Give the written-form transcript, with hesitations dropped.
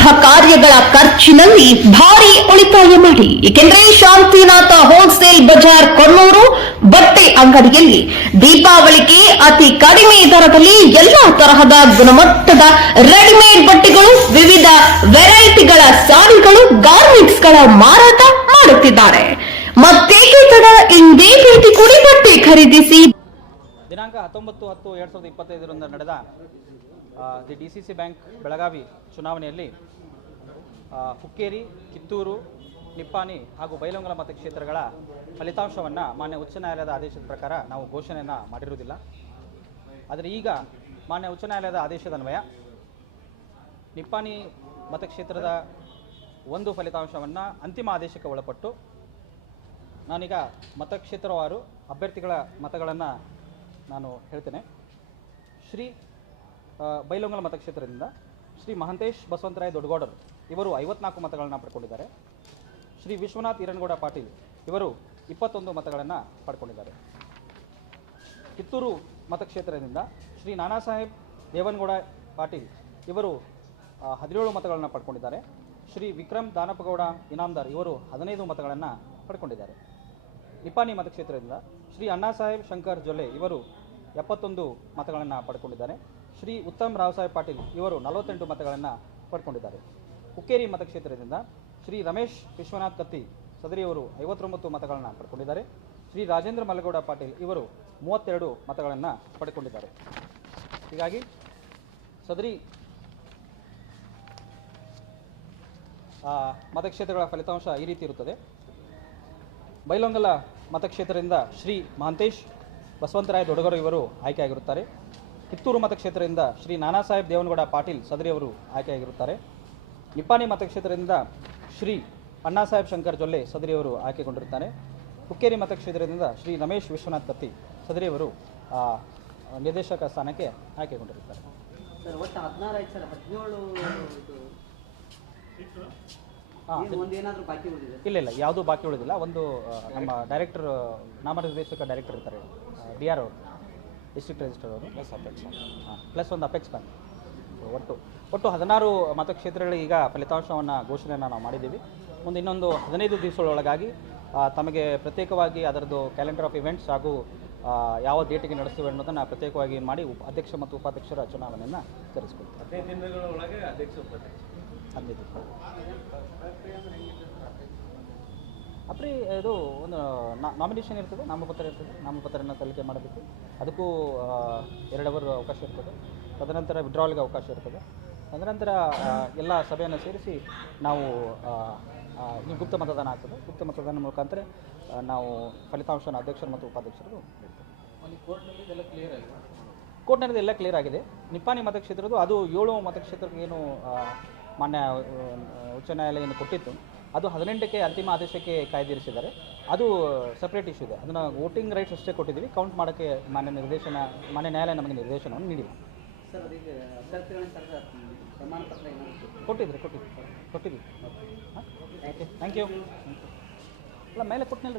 ಶುಭ ಕಾರ್ಯಗಳ ಖರ್ಚಿನಲ್ಲಿ ಭಾರಿ ಉಳಿತಾಯ ಮಾಡಿ. ಏಕೆಂದರೆ ಶಾಂತಿನಾಥ ಹೋಲ್ಸೇಲ್ ಬಜಾರ್ ಕೊಣ್ಣೂರು ಬಟ್ಟೆ ಅಂಗಡಿಯಲ್ಲಿ ದೀಪಾವಳಿಗೆ ಅತಿ ಕಡಿಮೆ ದರದಲ್ಲಿ ಎಲ್ಲಾ ತರಹದ ಗುಣಮಟ್ಟದ ರೆಡಿಮೇಡ್ ಬಟ್ಟೆಗಳು, ವಿವಿಧ ವೆರೈಟಿಗಳ ಸಾರಿಗಳು, ಗಾರ್ಮೆಂಟ್ಸ್ಗಳ ಮಾರಾಟ ಮಾಡುತ್ತಿದ್ದಾರೆ. ಮತ್ತೇಕೆ ತಡ, ಇಂದೇ ಭೇಟಿ ಕೊಡಿ, ಬಟ್ಟೆ ಖರೀದಿಸಿ. ದಿನಾಂಕ 19/10/2025 ನಡೆದ ದಿ DCC ಬ್ಯಾಂಕ್ ಬೆಳಗಾವಿ ಚುನಾವಣೆಯಲ್ಲಿ ಹುಕ್ಕೇರಿ, ಕಿತ್ತೂರು, ನಿಪ್ಪಾಣಿ ಹಾಗೂ ಬೈಲಹೊಂಗಲ ಮತಕ್ಷೇತ್ರಗಳ ಫಲಿತಾಂಶವನ್ನು ಮಾನ್ಯ ಉಚ್ಚ ನ್ಯಾಯಾಲಯದ ಆದೇಶದ ಪ್ರಕಾರ ನಾವು ಘೋಷಣೆಯನ್ನು ಮಾಡಿರುವುದಿಲ್ಲ. ಆದರೆ ಈಗ ಮಾನ್ಯ ಉಚ್ಚ ನ್ಯಾಯಾಲಯದ ಆದೇಶದನ್ವಯ ನಿಪ್ಪಾಣಿ ಮತಕ್ಷೇತ್ರದ ಒಂದು ಫಲಿತಾಂಶವನ್ನು ಅಂತಿಮ ಆದೇಶಕ್ಕೆ ಒಳಪಟ್ಟು ನಾನೀಗ ಮತಕ್ಷೇತ್ರವಾರು ಅಭ್ಯರ್ಥಿಗಳ ಮತಗಳನ್ನು ನಾನು ಹೇಳ್ತೇನೆ. ಶ್ರೀ ಬೈಲಹೊಂಗಲ ಮತಕ್ಷೇತ್ರದಿಂದ ಶ್ರೀ ಮಹಂತೇಶ್ ಬಸವಂತರಾಯ ದೊಡ್ಡಗೌಡರು ಇವರು 54 ಮತಗಳನ್ನು ಪಡ್ಕೊಂಡಿದ್ದಾರೆ. ಶ್ರೀ ವಿಶ್ವನಾಥ್ ಈರನಗೌಡ ಪಾಟೀಲ್ ಇವರು 21 ಮತಗಳನ್ನು ಪಡ್ಕೊಂಡಿದ್ದಾರೆ. ಕಿತ್ತೂರು ಮತಕ್ಷೇತ್ರದಿಂದ ಶ್ರೀ ನಾನಾ ಸಾಹೇಬ್ ದೇವನಗೌಡ ಪಾಟೀಲ್ ಇವರು 17 ಮತಗಳನ್ನು ಪಡ್ಕೊಂಡಿದ್ದಾರೆ. ಶ್ರೀ ವಿಕ್ರಮ್ ದಾನಪಗೌಡ ಇನಾಮದಾರ್ ಇವರು 15 ಮತಗಳನ್ನು ಪಡ್ಕೊಂಡಿದ್ದಾರೆ. ನಿಪ್ಪಾಣಿ ಮತಕ್ಷೇತ್ರದಿಂದ ಶ್ರೀ ಅಣ್ಣಾ ಸಾಹೇಬ್ ಶಂಕರ್ ಜೊಲ್ಲೆ ಇವರು 71 ಮತಗಳನ್ನು ಪಡ್ಕೊಂಡಿದ್ದಾರೆ. ಶ್ರೀ ಉತ್ತಮ್ ರಾವ್ ಸಾಹೇಬ್ ಪಾಟೀಲ್ ಇವರು 48 ಮತಗಳನ್ನು ಪಡ್ಕೊಂಡಿದ್ದಾರೆ. ಹುಕ್ಕೇರಿ ಮತಕ್ಷೇತ್ರದಿಂದ ಶ್ರೀ ರಮೇಶ್ ವಿಶ್ವನಾಥ್ ಕತ್ತಿ ಸದರಿಯವರು 59 ಮತಗಳನ್ನು ಪಡ್ಕೊಂಡಿದ್ದಾರೆ. ಶ್ರೀ ರಾಜೇಂದ್ರ ಮಲ್ಲಗೌಡ ಪಾಟೀಲ್ ಇವರು 32 ಮತಗಳನ್ನು ಪಡ್ಕೊಂಡಿದ್ದಾರೆ. ಹೀಗಾಗಿ ಸದರಿ ಮತಕ್ಷೇತ್ರಗಳ ಫಲಿತಾಂಶ ಈ ರೀತಿ ಇರುತ್ತದೆ. ಬೈಲಹೊಂಗಲ ಮತಕ್ಷೇತ್ರದಿಂದ ಶ್ರೀ ಮಹಂತೇಶ್ ಬಸವಂತರಾಯ ದೊಡ್ಡಗೌಡ ಇವರು ಆಯ್ಕೆಯಾಗಿರುತ್ತಾರೆ. ಕಿತ್ತೂರು ಮತಕ್ಷೇತ್ರದಿಂದ ಶ್ರೀ ನಾನಾ ಸಾಹೇಬ್ ದೇವನಗೌಡ ಪಾಟೀಲ್ ಸದರಿಯವರು ಆಯ್ಕೆಯಾಗಿರುತ್ತಾರೆ. ನಿಪ್ಪಾಣಿ ಮತಕ್ಷೇತ್ರದಿಂದ ಶ್ರೀ ಅಣ್ಣಾ ಸಾಹೇಬ್ ಶಂಕರ್ ಜೊಲ್ಲೆ ಸದರಿಯವರು ಆಯ್ಕೆಗೊಂಡಿರುತ್ತಾರೆ. ಹುಕ್ಕೇರಿ ಮತಕ್ಷೇತ್ರದಿಂದ ಶ್ರೀ ರಮೇಶ್ ವಿಶ್ವನಾಥ್ ಕತ್ತಿ ಸದರಿಯವರು ನಿರ್ದೇಶಕ ಸ್ಥಾನಕ್ಕೆ ಆಯ್ಕೆಗೊಂಡಿರುತ್ತಾರೆ. ಇಲ್ಲ, ಯಾವುದೂ ಬಾಕಿ ಉಳಿದಿಲ್ಲ. ಒಂದು ನಮ್ಮ ಡೈರೆಕ್ಟರ್, ನಾಮನಿರ್ದೇಶಕ ಡೈರೆಕ್ಟರ್ ಇರ್ತಾರೆ, DR ಅವರು, ಡಿಸ್ಟ್ರಿಕ್ಟ್ ರಿಜಿಸ್ಟರ್ ಅವರು, ಪ್ಲಸ್ ಒಂದು ಅಪೆಕ್ಸ್ ಬ್ಯಾಂಕ್. ಒಟ್ಟು 16 ಮತಕ್ಷೇತ್ರಗಳಿಗೆ ಈಗ ಫಲಿತಾಂಶವನ್ನು ಘೋಷಣೆಯನ್ನು ನಾವು ಮಾಡಿದ್ದೀವಿ. ಮುಂದೆ ಇನ್ನೊಂದು 15 ದಿವಸಗಳೊಳಗಾಗಿ ತಮಗೆ ಪ್ರತ್ಯೇಕವಾಗಿ ಅದರದ್ದು ಕ್ಯಾಲೆಂಡರ್ ಆಫ್ ಇವೆಂಟ್ಸ್ ಹಾಗೂ ಯಾವ ಡೇಟಿಗೆ ನಡೆಸ್ತೇವೆ ಅನ್ನೋದನ್ನು ಪ್ರತ್ಯೇಕವಾಗಿ ಮಾಡಿ ಅಧ್ಯಕ್ಷ ಮತ್ತು ಉಪಾಧ್ಯಕ್ಷರ ಚುನಾವಣೆಯನ್ನು ಕರೆಸಿಕೊಳ್ತೀವಿ. 15 ದಿನಗಳೊಳಗೆ ಅಧ್ಯಕ್ಷ ಉಪಾಧ್ಯಕ್ಷ 15 ಅಪ್ರಿ ಇದು ಒಂದು ನಾಮಿನೇಷನ್ ಇರ್ತದೆ, ನಾಮಪತ್ರ ಇರ್ತದೆ. ನಾಮಪತ್ರನ ಸಲ್ಲಿಕೆ ಮಾಡಬೇಕು. ಅದಕ್ಕೂ 2 ಅವರ್ ಅವಕಾಶ ಇರ್ತದೆ. ತದನಂತರ ವಿಡ್ರಾವಲ್ಗೆ ಅವಕಾಶ ಇರ್ತದೆ. ತದನಂತರ ಎಲ್ಲ ಸಭೆಯನ್ನು ಸೇರಿಸಿ ನಾವು ಗುಪ್ತ ಮತದಾನ ಆಗ್ತದೆ. ಗುಪ್ತ ಮತದಾನ ಮುಖಾಂತರ ನಾವು ಫಲಿತಾಂಶನ ಅಧ್ಯಕ್ಷರು ಮತ್ತು ಉಪಾಧ್ಯಕ್ಷರು ನೀಡ್ತೇವೆ. ಕೋರ್ಟ್ನಲ್ಲಿ ಎಲ್ಲ ಕ್ಲಿಯರ್ ಆಗಿದೆ. ನಿಪ್ಪಾಣಿ ಮತಕ್ಷೇತ್ರದ್ದು ಅದು 7 ಮತಕ್ಷೇತ್ರಕ್ಕೆ ಏನು ಮಾನ್ಯ ಉಚ್ಚ ನ್ಯಾಯಾಲಯ ಏನು ಕೊಟ್ಟಿತ್ತು ಅದು 18ಕ್ಕೆ ಅಂತಿಮ ಆದೇಶಕ್ಕೆ ಕಾಯ್ದಿರಿಸಿದ್ದಾರೆ. ಅದು ಸಪ್ರೇಟ್ ಇಶ್ಯೂ ಇದೆ. ಅದನ್ನು ವೋಟಿಂಗ್ ರೈಟ್ಸ್ ಅಷ್ಟೇ ಕೊಟ್ಟಿದ್ದೀವಿ. ಕೌಂಟ್ ಮಾಡೋಕ್ಕೆ ಮಾನ್ಯ ನ್ಯಾಯಾಲಯ ನಮಗೆ ನಿರ್ದೇಶನವನ್ನು ನೀಡಿಲ್ಲ. ಕೊಟ್ಟಿದ್ವಿ. Thank you. ಅಲ್ಲ ಮೇಲೆ ಕೊಟ್ಟಿಲ್ಲ.